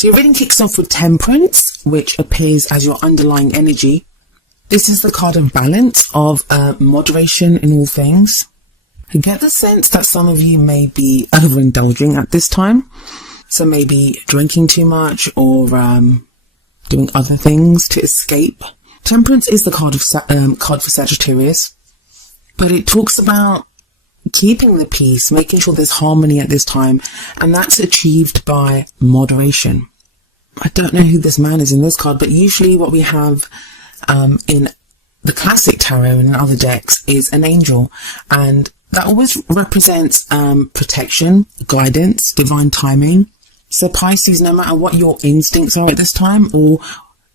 So your reading kicks off with Temperance, which appears as your underlying energy. This is the card of balance, of moderation in all things. I get the sense that some of you may be overindulging at this time. So maybe drinking too much or doing other things to escape. Temperance is the card for Sagittarius. But it talks about keeping the peace, making sure there's harmony at this time. And that's achieved by moderation. I don't know who this man is in this card, but usually what we have in the classic tarot and in other decks is an angel. And that always represents protection, guidance, divine timing. So Pisces, no matter what your instincts are at this time, or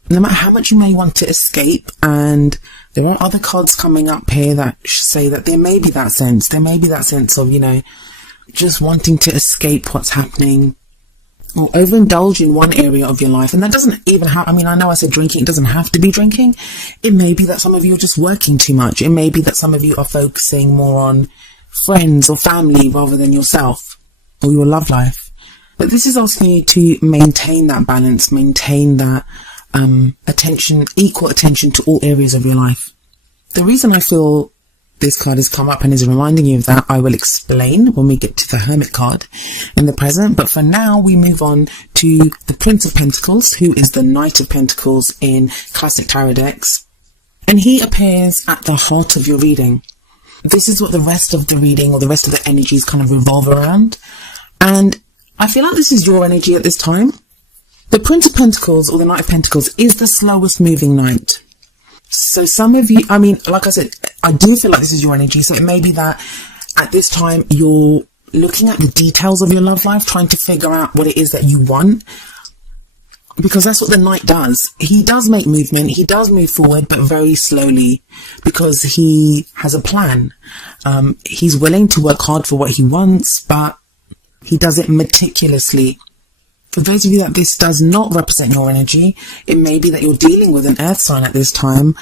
no matter how much you may want to escape, and there are other cards coming up here that say that there may be that sense. There may be that sense of, just wanting to escape what's happening, or overindulge in one area of your life. And that doesn't even have, I know I said drinking, it doesn't have to be drinking. It may be that some of you are just working too much. It may be that some of you are focusing more on friends or family rather than yourself or your love life. But this is asking you to maintain that balance, maintain that attention, equal attention to all areas of your life. The reason I feel this card has come up and is reminding you of that, I will explain when we get to the Hermit card in the present. But for now, we move on to the Prince of Pentacles, who is the Knight of Pentacles in classic tarot decks. And he appears at the heart of your reading. This is what the rest of the reading or the rest of the energies kind of revolve around. And I feel like this is your energy at this time. The Prince of Pentacles or the Knight of Pentacles is the slowest moving knight. So some of you, like I said, I do feel like this is your energy. So it may be that at this time you're looking at the details of your love life, trying to figure out what it is that you want. Because that's what the Knight does. He does make movement. He does move forward, but very slowly, because he has a plan. He's willing to work hard for what he wants, but he does it meticulously. For those of you that this does not represent your energy, it may be that you're dealing with an earth sign at this time,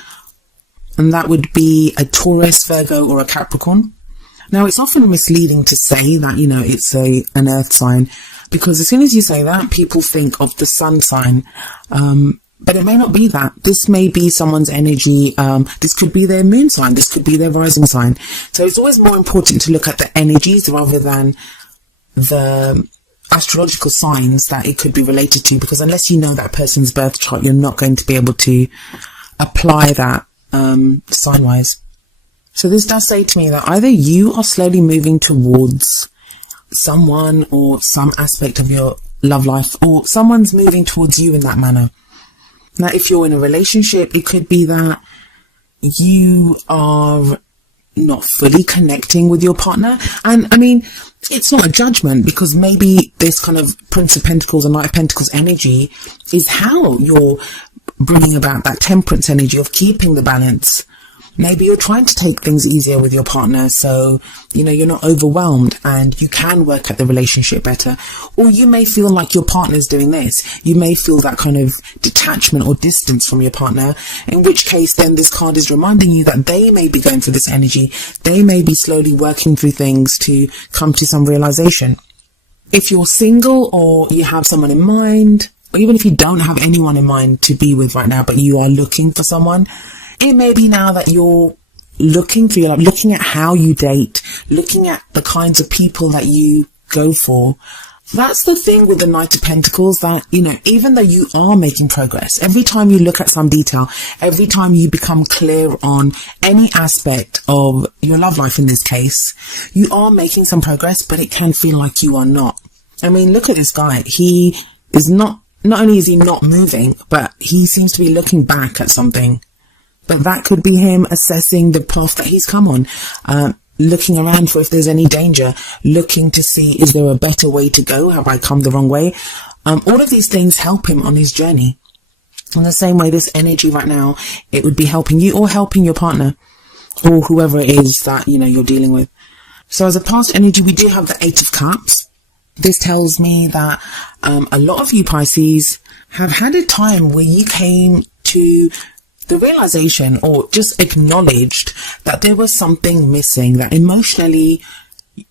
and that would be a Taurus, Virgo, or a Capricorn. Now, it's often misleading to say that, it's an earth sign, because as soon as you say that, people think of the sun sign. But it may not be that. This may be someone's energy. This could be their moon sign. This could be their rising sign. So it's always more important to look at the energies rather than the astrological signs that it could be related to, because unless you know that person's birth chart, you're not going to be able to apply that sign-wise. So this does say to me that either you are slowly moving towards someone or some aspect of your love life, or someone's moving towards you in that manner. Now, if you're in a relationship, it could be that you are not fully connecting with your partner. And it's not a judgment, because maybe this kind of Prince of Pentacles and Knight of Pentacles energy is how you're bringing about that temperance energy of keeping the balance. Maybe you're trying to take things easier with your partner, so, you're not overwhelmed and you can work at the relationship better. Or you may feel like your partner's doing this. You may feel that kind of detachment or distance from your partner, in which case then this card is reminding you that they may be going through this energy. They may be slowly working through things to come to some realization. If you're single or you have someone in mind, or even if you don't have anyone in mind to be with right now, but you are looking for someone, it may be now that you're looking for your love, looking at how you date, looking at the kinds of people that you go for. That's the thing with the Knight of Pentacles, that, even though you are making progress, every time you look at some detail, every time you become clear on any aspect of your love life in this case, you are making some progress, but it can feel like you are not. Look at this guy. He is not only is he not moving, but he seems to be looking back at something. But that could be him assessing the path that he's come on, looking around for if there's any danger, looking to see, is there a better way to go? Have I come the wrong way? All of these things help him on his journey. In the same way, this energy right now, it would be helping you or helping your partner or whoever it is that, you're dealing with. So as a past energy, we do have the Eight of Cups. This tells me that a lot of you Pisces have had a time where you came to the realization or just acknowledged that there was something missing, that emotionally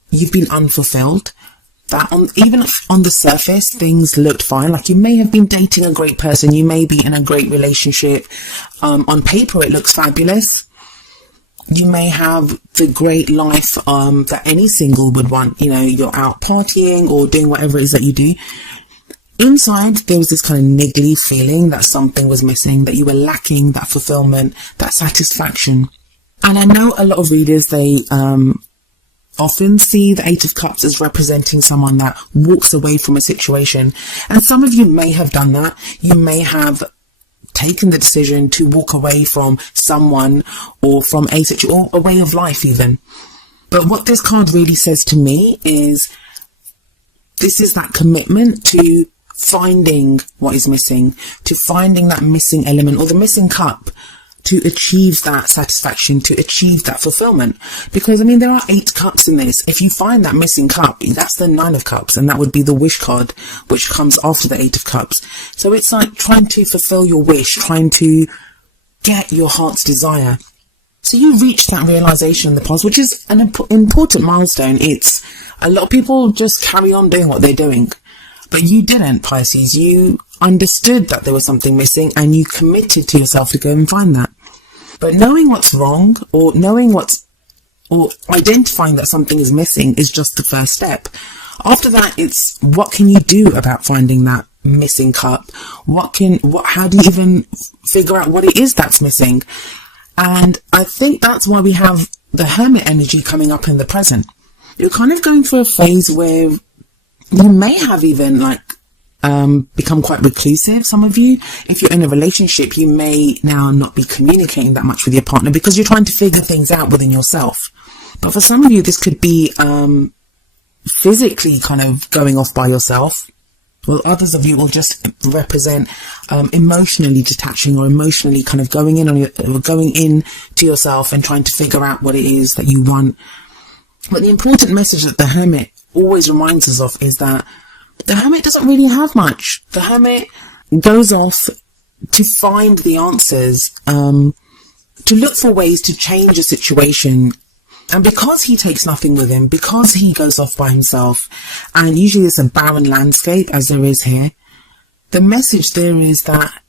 you've been unfulfilled. that even on the surface, things looked fine. Like, you may have been dating a great person, you may be in a great relationship. On paper, it looks fabulous. You may have the great life that any single would want. You know, you're out partying or doing whatever it is that you do. Inside, there was this kind of niggly feeling that something was missing, that you were lacking that fulfillment, that satisfaction. And I know a lot of readers, they often see the Eight of Cups as representing someone that walks away from a situation. And some of you may have done that. You may have taken the decision to walk away from someone or from a situation or a way of life even. But what this card really says to me is this is that commitment to finding what is missing, to finding that missing element or the missing cup, to achieve that satisfaction, to achieve that fulfillment. Because, I mean, there are 8 cups in this. If you find that missing cup, that's the 9 of Cups, and that would be the wish card, which comes after the 8 of Cups. So it's like trying to fulfill your wish, trying to get your heart's desire. So you reached that realization in the past, which is an important milestone. It's a lot of people just carry on doing what they're doing. But you didn't, Pisces. You understood that there was something missing and you committed to yourself to go and find that. But knowing what's wrong or identifying that something is missing is just the first step. After that, it's what can you do about finding that missing cup? How do you even figure out what it is that's missing? And I think that's why we have the Hermit energy coming up in the present. You're kind of going through a phase where you may have even become quite reclusive, some of you. If you're in a relationship, you may now not be communicating that much with your partner because you're trying to figure things out within yourself. But for some of you, this could be physically kind of going off by yourself. Well, others of you will just represent emotionally detaching or emotionally kind of going in to yourself and trying to figure out what it is that you want. But the important message that the Hermit always reminds us of is that the Hermit doesn't really have much. The Hermit goes off to find the answers, to look for ways to change a situation. And because he takes nothing with him, because he goes off by himself, and usually it's a barren landscape as there is here, the message there is that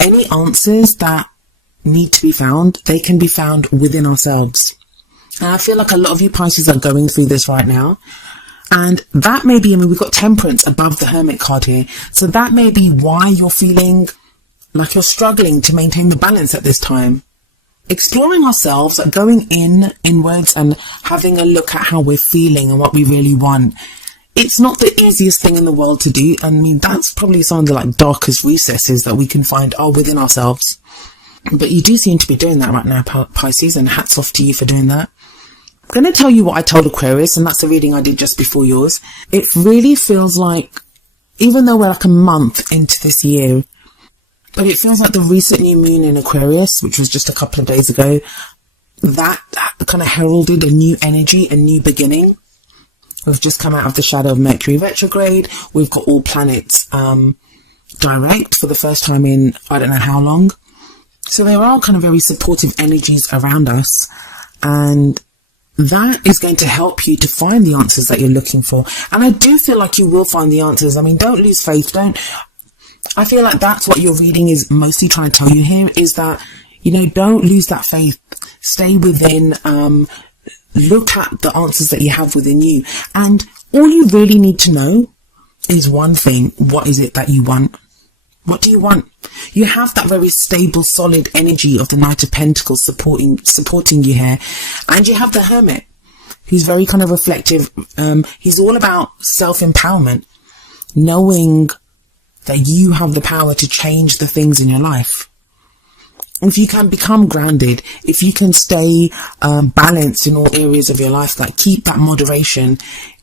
any answers that need to be found, they can be found within ourselves. And I feel like a lot of you Pisces are going through this right now. And that may be, we've got Temperance above the Hermit card here. So that may be why you're feeling like you're struggling to maintain the balance at this time. Exploring ourselves, going inwards and having a look at how we're feeling and what we really want. It's not the easiest thing in the world to do. I mean, that's probably some of the darkest recesses that we can find are within ourselves. But you do seem to be doing that right now, Pisces, and hats off to you for doing that. I'm going to tell you what I told Aquarius, and that's the reading I did just before yours. It really feels like, even though we're like a month into this year, but it feels like the recent new moon in Aquarius, which was just a couple of days ago, that kind of heralded a new energy, a new beginning. We've just come out of the shadow of Mercury retrograde. We've got all planets direct for the first time in I don't know how long. So there are kind of very supportive energies around us, and that is going to help you to find the answers that you're looking for. And I do feel like you will find the answers. I mean, don't lose faith. I feel like that's what your reading is mostly trying to tell you here, is that, don't lose that faith. Stay within, look at the answers that you have within you. And all you really need to know is one thing. What is it that you want? What do you want? You have that very stable, solid energy of the Knight of Pentacles supporting you here. And you have the Hermit, who's very kind of reflective. He's all about self-empowerment, knowing that you have the power to change the things in your life. If you can become grounded, if you can stay balanced in all areas of your life, keep that moderation,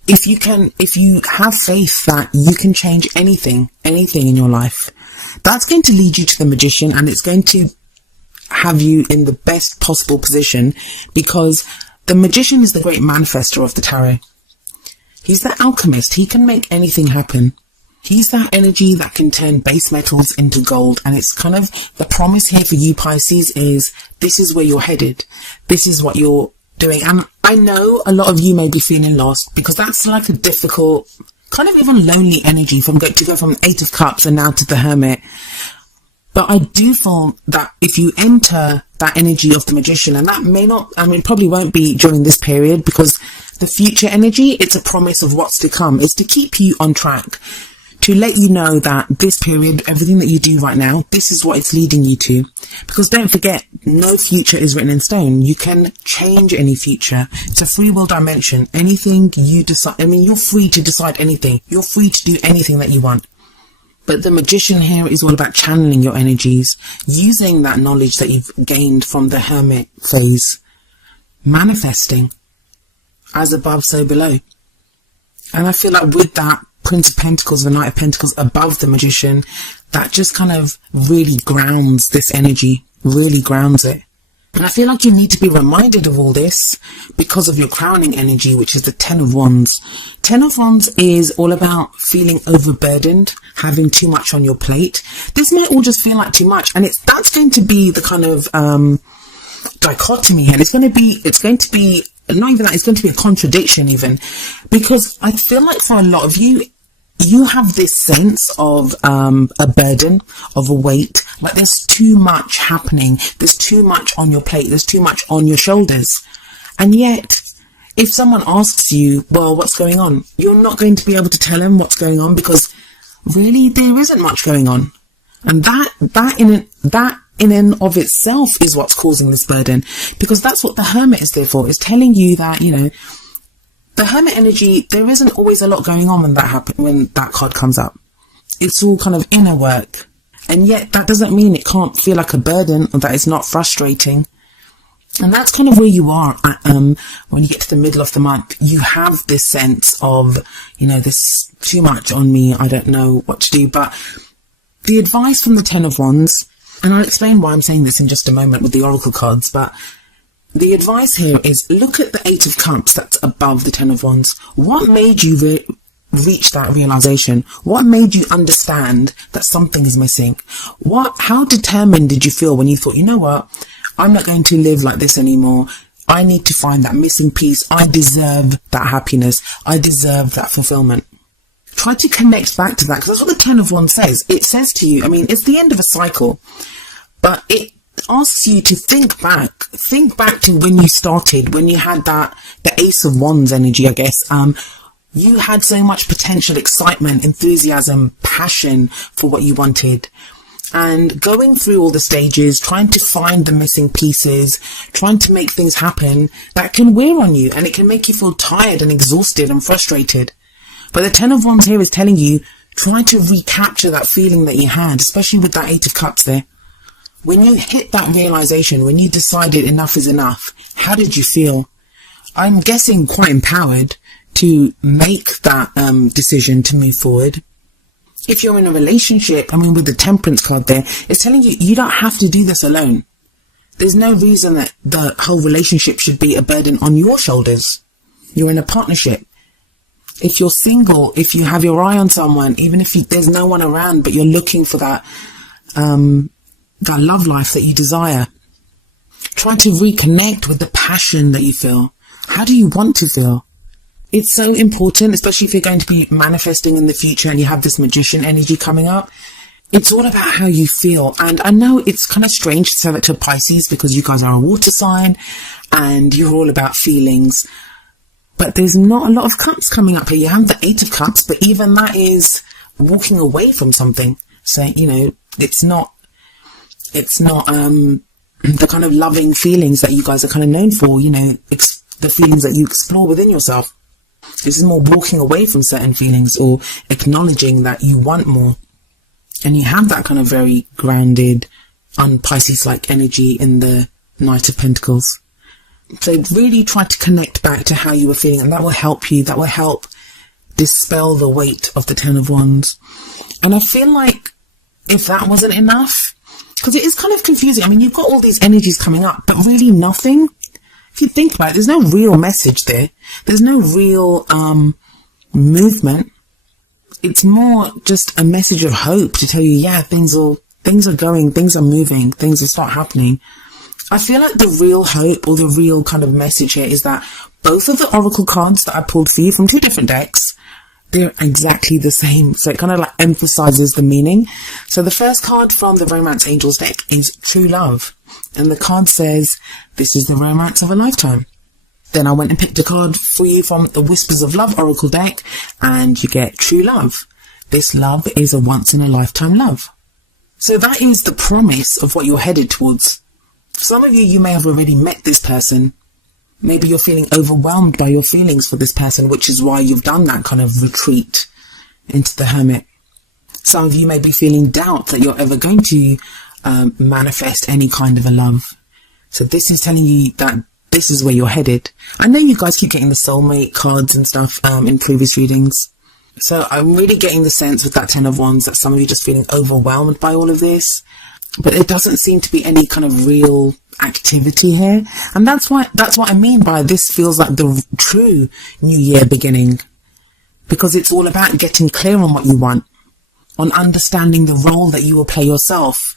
if you have faith that you can change anything in your life, that's going to lead you to the Magician, and it's going to have you in the best possible position, because the Magician is the great manifestor of the tarot. He's the alchemist. He can make anything happen. He's that energy that can turn base metals into gold. And it's kind of the promise here for you Pisces is this is where you're headed. This is what you're doing. And I know a lot of you may be feeling lost, because that's like a difficult, kind of even lonely energy to go from 8 of Cups and now to the Hermit. But I do feel that if you enter that energy of the Magician, and that may not, probably won't be during this period, because the future energy, it's a promise of what's to come. It's to keep you on track, to let you know that this period, everything that you do right now, this is what it's leading you to. Because don't forget, no future is written in stone. You can change any future. It's a free will dimension. Anything you decide, you're free to decide anything. You're free to do anything that you want. But the Magician here is all about channeling your energies, using that knowledge that you've gained from the Hermit phase, manifesting, as above, so below. And I feel like with that Prince of Pentacles, the Knight of Pentacles above the Magician, that just kind of really grounds this energy, really grounds it. And I feel like you need to be reminded of all this because of your crowning energy, which is the 10 of Wands. 10 of Wands is all about feeling overburdened, having too much on your plate. This might all just feel like too much, and that's going to be the kind of dichotomy, and it's going to be not even that, it's going to be a contradiction even, because I feel like for a lot of you, you have this sense of a burden, of a weight, like there's too much happening, there's too much on your plate, there's too much on your shoulders. And yet, if someone asks you, well, what's going on? You're not going to be able to tell them what's going on, because really there isn't much going on. And that in and of itself is what's causing this burden, because that's what the Hermit is there for. It's telling you that, the Hermit energy, there isn't always a lot going on when that card comes up. It's all kind of inner work. And yet that doesn't mean it can't feel like a burden, or that it's not frustrating. And that's kind of where you are at, when you get to the middle of the month. You have this sense of, there's too much on me, I don't know what to do. But the advice from the 10 of Wands, and I'll explain why I'm saying this in just a moment with the Oracle cards, but the advice here is look at the 8 of Cups that's above the 10 of Wands. What made you reach that realization? What made you understand that something is missing? How determined did you feel when you thought, you know what, I'm not going to live like this anymore. I need to find that missing piece. I deserve that happiness. I deserve that fulfillment. Try to connect back to that, because that's what the 10 of Wands says. It says to you, it's the end of a cycle, but it asks you to think back to when you started, when you had the Ace of Wands energy, I guess. You had so much potential, excitement, enthusiasm, passion for what you wanted, and going through all the stages, trying to find the missing pieces, trying to make things happen, that can wear on you, and it can make you feel tired and exhausted and frustrated. But the 10 of Wands here is telling you, try to recapture that feeling that you had, especially with that 8 of Cups there. When you hit that realization, when you decided enough is enough, how did you feel? I'm guessing quite empowered to make that decision to move forward. If you're in a relationship, with the Temperance card there, it's telling you, you don't have to do this alone. There's no reason that the whole relationship should be a burden on your shoulders. You're in a partnership. If you're single, if you have your eye on someone, even if there's no one around, but you're looking for that love life that you desire, try to reconnect with the passion that you feel. How do you want to feel? It's so important, especially if you're going to be manifesting in the future and you have this Magician energy coming up. It's all about how you feel. And I know it's kind of strange to say that to Pisces, because you guys are a water sign and you're all about feelings. But there's not a lot of cups coming up here. You have the 8 of Cups, but even that is walking away from something. So, it's not the kind of loving feelings that you guys are kind of known for, the feelings that you explore within yourself. This is more walking away from certain feelings, or acknowledging that you want more. And you have that kind of very grounded, un-Pisces-like energy in the Knight of Pentacles. So really try to connect back to how you were feeling, and that will help you. That will help dispel the weight of the 10 of Wands. And I feel like if that wasn't enough, because it is kind of confusing. You've got all these energies coming up, but really nothing. If you think about it, there's no real message there. There's no real movement. It's more just a message of hope to tell you, yeah, things are going, things are moving, things will start happening. I feel like the real hope, or the real kind of message here, is that both of the oracle cards that I pulled for you from 2 different decks, they're exactly the same. So it kind of like emphasizes the meaning. So the first card from the Romance Angels deck is True Love. And the card says, this is the romance of a lifetime. Then I went and picked a card for you from the Whispers of Love oracle deck, and you get True Love. This love is a once in a lifetime love. So that is the promise of what you're headed towards. For some of you, you may have already met this person. Maybe you're feeling overwhelmed by your feelings for this person, which is why you've done that kind of retreat into the hermit. Some of you may be feeling doubt that you're ever going to manifest any kind of a love. So this is telling you that this is where you're headed. I know you guys keep getting the soulmate cards and stuff in previous readings. So I'm really getting the sense with that 10 of Wands that some of you are just feeling overwhelmed by all of this. But there doesn't seem to be any kind of real activity here. And that's what I mean by this feels like the true new year beginning. Because it's all about getting clear on what you want, on understanding the role that you will play yourself,